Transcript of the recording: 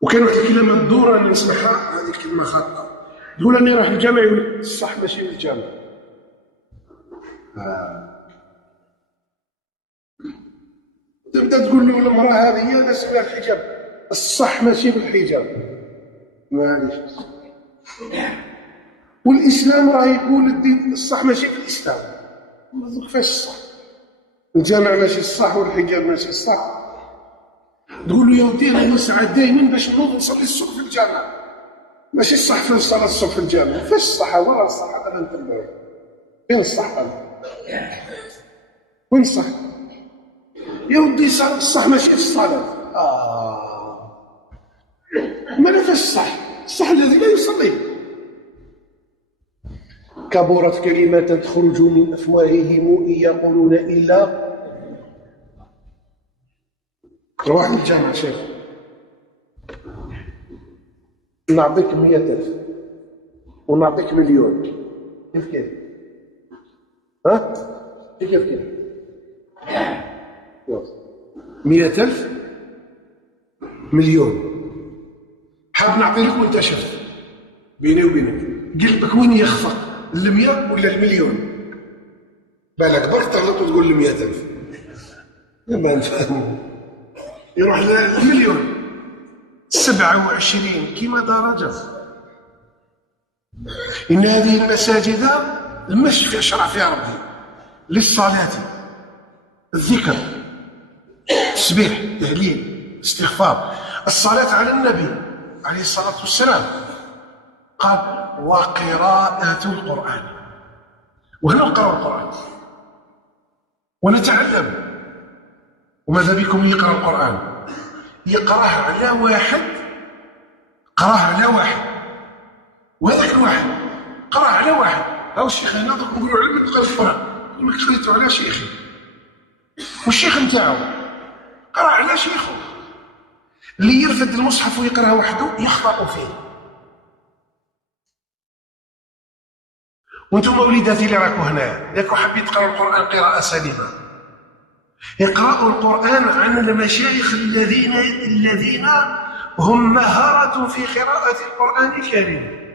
وكان واحد الكلمه الدوره اللي نسمعها، هذه كلمه خاطئه، تقول اني راح الجامع، يقول لك الصح ماشي في الجامع. تبدا تقول له المراه هذه هي لازم لها الحجاب، الصح ماشي بالحجاب، معليش. والاسلام راه يقول الدين الصح ماشي في الاسلام، ما كيفاش الصح؟ الجامع ماشي الصح والحجاب ماشي الصح. تقول له يا ودي انا نسعى دائما باش نوض نصلي الصبح في الجامع، ماشي الصح في صلاه الصبح في الجامع. فاش الصح؟ وين الصح؟ هذا نتبعو فين الصح؟ وين الصح؟ يا ودي الصح ماشي الصلاه. ماذا فاش الصح؟ الصح الذي لا يصلي. كبرت كلمة تخرج من أفواههم إن يقولون إلا. روح للجامع شيخ، نعطيك 100,000 ونعطيك مليون، كيف؟ ها؟ كيف؟ 100,000 مليون، حاب نعطي لك وانت شفت بيني وبينك قلبك وين يخفق، 100 ولا المليون؟ بالك برك تغلط وتقول 100,000، ما نفهم. يروح للمليون 27 كيما درجة. إن هذه المساجد المسجد في شرع فيها ربي للصلاة، الذكر، التسبيح، التهليل، الاستغفار، الصلاة على النبي عليه الصلاة والسلام. قال وقراءة القرآن، وهنا نقرأ القرآن ونتعلم. وماذا بكم يقرأ القرآن؟ يقرأه على واحد، قرأه على واحد، وهذاك الواحد قرأ على واحد. هاو الشيخ هنا دوك نقولوا على من قرأ القرآن، يقول لك قريتو على شيخي، والشيخ نتاعو قرأ على شيخه. اللي يرفد المصحف ويقرأه وحده يخطأ فيه. وانتم وليداتي اللي راكو هنا، ياكو حابين تقرأوا القرآن قراءة سليمة، اقرأوا القرآن عن المشايخ الذين هم مهارة في قراءة القرآن الكريم.